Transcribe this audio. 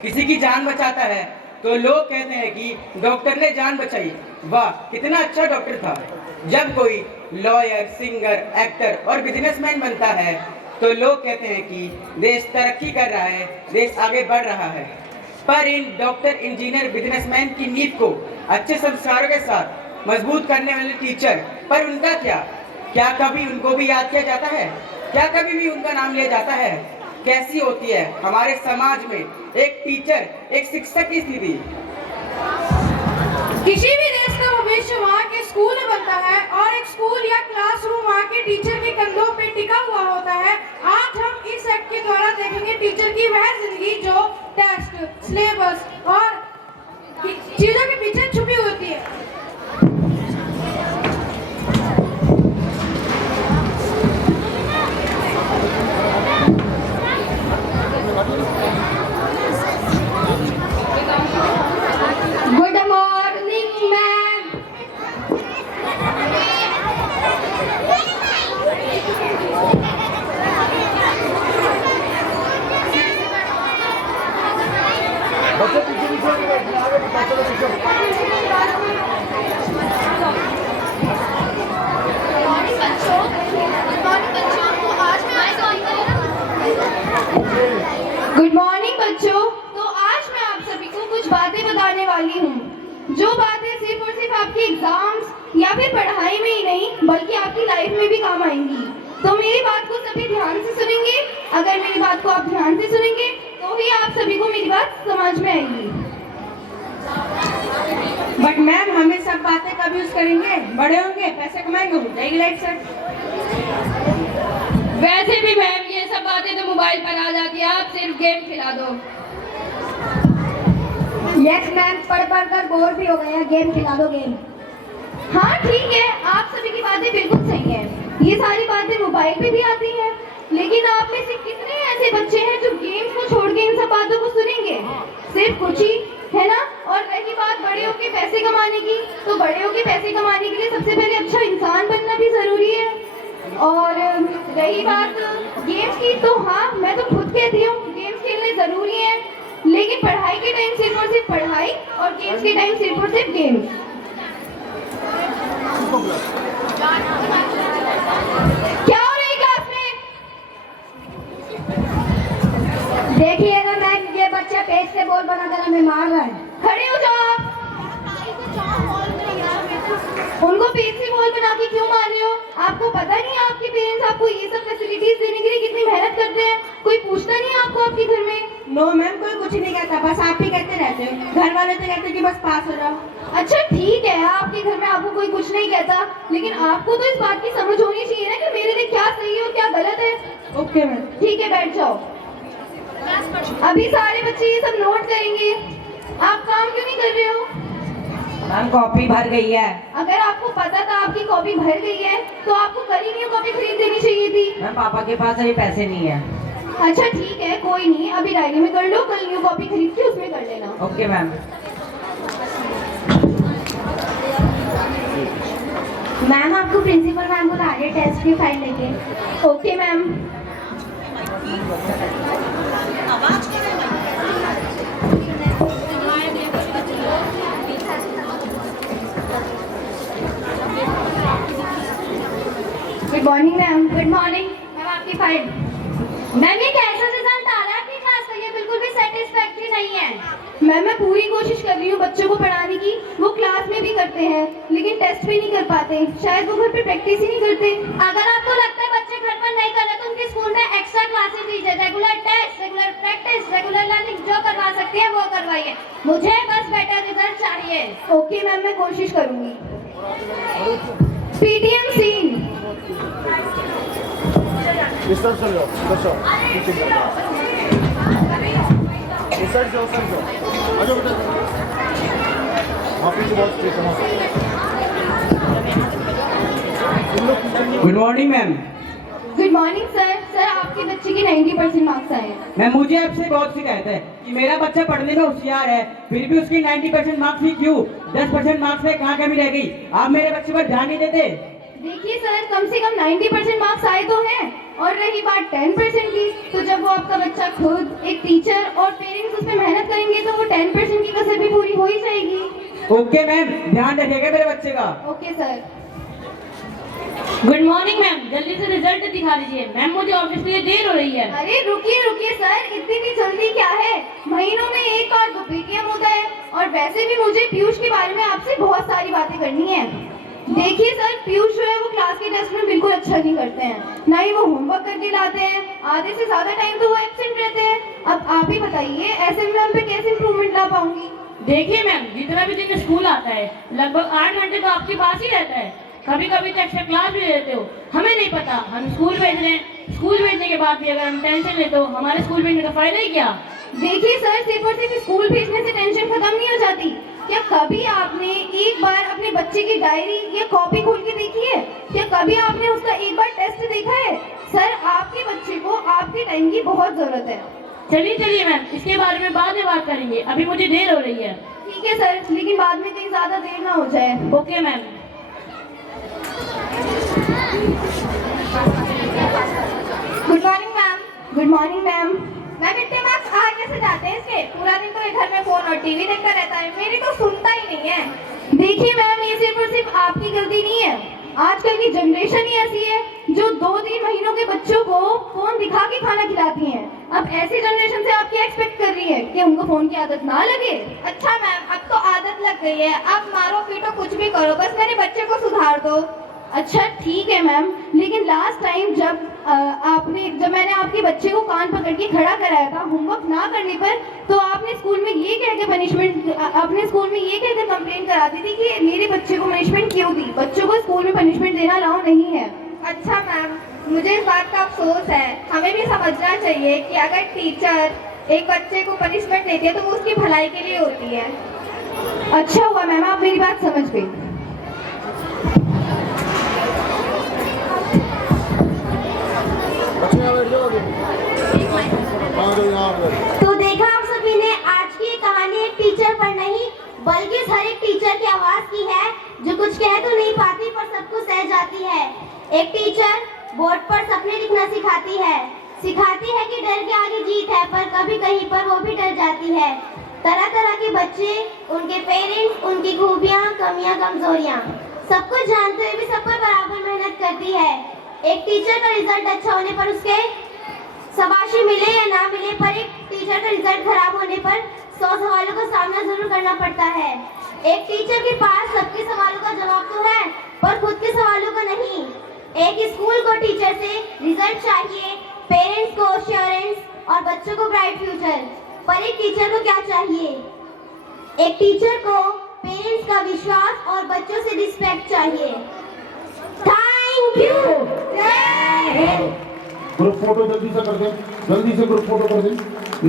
किसी की जान बचाता है तो लोग कहते हैं कि डॉक्टर ने जान बचाई, वाह कितना अच्छा डॉक्टर था। जब कोई लॉयर, सिंगर, एक्टर और बिजनेसमैन बनता है तो लोग कहते हैं कि देश तरक्की कर रहा है, देश आगे बढ़ रहा है। पर इन डॉक्टर, इंजीनियर, बिजनेसमैन की नींव को अच्छे संस्कारों के साथ मजबूत करने वाले टीचर, पर उनका क्या कभी उनको भी याद किया जाता है? क्या कभी भी उनका नाम लिया जाता है? कैसी होती है हमारे समाज में एक टीचर, एक शिक्षक की स्थिति? किसी भी देश का भविष्य वहाँ के स्कूल में बनता है और एक स्कूल या क्लासरूम वहाँ के टीचर के कंधों पे टिका हुआ होता है। आज हम इस एक्ट के द्वारा देखेंगे टीचर की वह जिंदगी जो टेस्ट, सिलेबस और चीजों के पीछे छुपी होती है। गुड मॉर्निंग बच्चों। तो आज मैं आप सभी को कुछ बातें बताने वाली हूँ, जो बातें सिर्फ और सिर्फ आपके एग्जाम्स या फिर पढ़ाई में ही नहीं बल्कि आपकी लाइफ में भी काम आएंगी। तो मेरी बात को सभी ध्यान से सुनेंगे। अगर मेरी बात को आप ध्यान से सुनेंगे तो ही आप सभी को मेरी बात समझ में आएगी। बट मैम, हमें सब बातें कब यूज करेंगे? बड़े होंगे, पैसे कमाएंगे, हो जाएगी लाइफ सेट। वैसे भी मैम ये सब बातें तो मोबाइल पर आ जाती है, आप सिर्फ गेम खिला दो। यस मैम, पढ़ कर बोर भी हो गए हैं, गेम खिला दो गेम। हाँ ठीक है, आप सभी की बातें बिल्कुल सही हैं। ये सारी बातें मोबाइल पे भी आती हैं, लेकिन आप में से कितने ऐसे बच्चे हैं जो गेम्स को छोड़ के इन सब बातों को सुनेंगे? सिर्फ कुछ ही, है ना? और रही बात बड़े होके पैसे कमाने की, तो बड़े होके पैसे कमाने के लिए सबसे पहले अच्छा इंसान बनना भी जरूरी है। और रही बात गेम्स की, तो हाँ मैं तो खुद कहती हूँ गेम्स खेलने जरूरी है, लेकिन पढ़ाई के टाइम सिर्फ और सिर्फ पढ़ाई और गेम्स के टाइम सिर्फ और सिर्फ गेम्स। क्या हो रही क्लास में? देखिएगा मैम, ये बच्चा पेज से बॉल बना देना में मार रहा है। खड़े हो जाओ आप। उनको पेज से बॉल बना के क्यों मार रहे हो? आपको पता नहीं है आपके पेरेंट्स आपको ये सब फैसिलिटीज देने के लिए कितनी मेहनत करते हैं? कोई पूछता नहीं है आपको आपके घर में? नो मैम, कोई कुछ नहीं कहता, बस आप ही कहते रहते हो। घर वाले तो कहते हैं कि बस पास हो जाओ। अच्छा ठीक है, आपके घर में आपको कोई कुछ नहीं कहता, लेकिन आपको तो इस बात की समझ होनी चाहिए ना कि मेरे लिए क्या सही है और क्या गलत है। Okay ma'am. ठीक है, बैठ जाओ। अभी सारे बच्चे ये सब नोट करेंगे। आप काम क्यों नहीं कर रहे हो? मैम, कॉपी भर गई है। अगर आपको पता था आपकी कॉपी भर गई है तो आपको कल ही न्यू कॉपी खरीद देनी चाहिए थी। मैम, पापा के पास अभी पैसे नहीं है। अच्छा ठीक है, कोई नहीं, अभी डायरी में कर लो, कल न्यू कॉपी खरीद के उसमें कर लेना। Okay ma'am. मैम, आपको प्रिंसिपल मैम बुला रही है टेस्ट की फाइल लेके। Okay ma'am. Good morning ma'am. Good morning ma'am, आपकी फाइल। मैम ये कैसा रिजल्ट आ रहा है आपकी क्लास का? ये बिल्कुल भी सेटिस्फैक्टरी नहीं है। मैम मैं पूरी कोशिश कर रही हूँ बच्चों को पढ़ाने की, वो क्लास में भी करते हैं लेकिन टेस्ट पे नहीं कर पाते, शायद वो घर पे प्रैक्टिस ही नहीं करते। अगर आपको लगता है बच्चे घर पर नहीं कर रहे तो उनके स्कूल में एक्स्ट्रा क्लासेस दीजिए, regular test, regular practice, regular learning जो करवा सकती है वो करवाइए। मुझे बस बेटर रिजल्ट चाहिए। ओके मैम, मैं कोशिश करूंगी। PTM scene. इस तरफ चल जाओ, इधर जाओ, पीछे जाओ। इस साइड जाओ, साइड जाओ। आ जाओ बेटा। वहाँ पीछे बहुत स्ट्रिक्ट है। Good morning ma'am. Good morning sir. Sir आपके बच्चे के 90% मार्क्स आए हैं। मैम, मुझे आपसे बहुत शिकायत है कि मेरा बच्चा पढ़ने में होशियार है, फिर भी उसकी 90% मार्क्स ही क्यों? 10% मार्क्स में कहाँ कमी रह गई? आप मेरे बच्चे पर ध्यान नहीं देते। देखिए सर, कम से कम 90% मार्क्स आए तो हैं, और रही बात 10% की, तो जब वो आपका बच्चा खुद, एक टीचर और पेरेंट्स उस पर मेहनत करेंगे तो वो 10% की कसर भी पूरी हो ही जाएगी। ओके मैम, ध्यान रखिएगा मेरे बच्चे का। Okay sir. Good morning ma'am, जल्दी से रिजल्ट दिखा दीजिए। मैम मुझे ऑफिस के लिए देर हो रही है। अरे रुकिए रुकिए सर, इतनी भी जल्दी क्या है? महीनों में एक और 2 पीटीएम होता है, और वैसे भी मुझे पीयूष के बारे में आपसे बहुत सारी बातें करनी है। देखिए सर, पीयूष जो है वो क्लास के टेस्ट में बिल्कुल अच्छा नहीं करते हैं, ना ही वो होमवर्क करके लाते हैं, आधे से ज्यादा टाइम तो वो एब्सेंट रहते हैं। अब आप ही बताइए, ऐसे में हम पे कैसे इम्प्रूवमेंट ला पाऊंगी? देखिए मैम, जितना भी दिन स्कूल आता है लगभग 8 घंटे तो आपके पास ही रहता है। कभी कभी तो एक्स्ट्रा क्लास भी लेते हो, हमें नहीं पता। हम स्कूल भेज रहे हैं, स्कूल भेजने के बाद भी अगर हम टेंशन लेते हो, हमारे स्कूल भेजने का फायदा ही क्या? देखिए सर, सिर्फ और सिर्फ स्कूल भेजने से टेंशन खत्म नहीं हो जाती। क्या कभी आपने एक बार अपने बच्चे की डायरी या कॉपी खोल के देखी है? क्या कभी आपने उसका एक बार टेस्ट देखा है? सर, आपके बच्चे को आपके टाइम की बहुत जरूरत है। चलिए चलिए मैम, इसके बारे में बाद में बात करेंगे, अभी मुझे देर हो रही है। ठीक है सर, लेकिन बाद में कहीं ज्यादा देर ना हो जाए। Okay ma'am. Good morning ma'am. Good morning ma'am. Ma'am, इतने मार्क्स आ कैसे जाते हैं इसके? पूरा दिन तो ये घर में फोन और टीवी देखता रहता है, मेरी तो सुनता ही नहीं है। देखिए मैम, ये सिर्फ और सिर्फ आपकी गलती नहीं है। आजकल की जनरेशन ही ऐसी है जो 2-3 महीनों के बच्चों को फोन दिखा के खाना खिलाती है। अब ऐसी जनरेशन से आप क्या एक्सपेक्ट कर रही है कि उनको फोन की आदत ना लगे? अच्छा मैम, अब तो आदत लग गई है, अब मारो पीटो कुछ भी करो, बस मेरे बच्चे को सुधार दो। अच्छा ठीक है मैम, लेकिन लास्ट टाइम जब मैंने आपके बच्चे को कान पकड़ के खड़ा कराया था होमवर्क ना करने पर, तो आपने स्कूल में ये कह के कंप्लेन करा दी थी कि मेरे बच्चे को पनिशमेंट क्यों दी। बच्चों को स्कूल में पनिशमेंट देना अलाउ नहीं है। अच्छा मैम, मुझे इस बात का अफसोस है। हमें भी समझना चाहिए कि अगर टीचर एक बच्चे को पनिशमेंट देती है तो वो उसकी भलाई के लिए होती है। अच्छा हुआ मैम, आप मेरी बात समझ गई। बच्चे यहाँ बैठ जाओ आगे। हाँ, जो यहाँ आ गए। तो देखा आप सभी ने, आज की ये कहानी एक टीचर पर नहीं बल्कि हर एक टीचर की आवाज की है, जो कुछ कह तो नहीं पाती पर सबको सह जाती है। एक टीचर बोर्ड पर सपने लिखना सिखाती है कि डर के आगे जीत है, पर कभी कहीं पर वो भी डर जाती है। तरह तरह के बच्चे, उनके पेरेंट्स, उनकी खूबियाँ, कमियाँ, कमजोरियाँ सब कुछ जानते हुए भी सब पर बराबर मेहनत करती है। एक टीचर का रिजल्ट अच्छा होने पर उसके शाबाशी मिले या ना मिले, पर एक टीचर का रिजल्ट खराब होने पर 100 सवालों का सामना जरूर करना पड़ता है। एक टीचर के पास सबके सवालों का जवाब तो है, पर खुद के सवालों का नहीं। एक स्कूल को टीचर से रिजल्ट चाहिए, पेरेंट्स को एश्योरेंस और बच्चों को ब्राइट फ्यूचर, पर एक टीचर को क्या चाहिए? एक टीचर को पेरेंट्स का विश्वास और बच्चों से रिस्पेक्ट चाहिए। Thank you. ग्रुप फोटो जल्दी से कर दें, जल्दी से ग्रुप फोटो कर दें।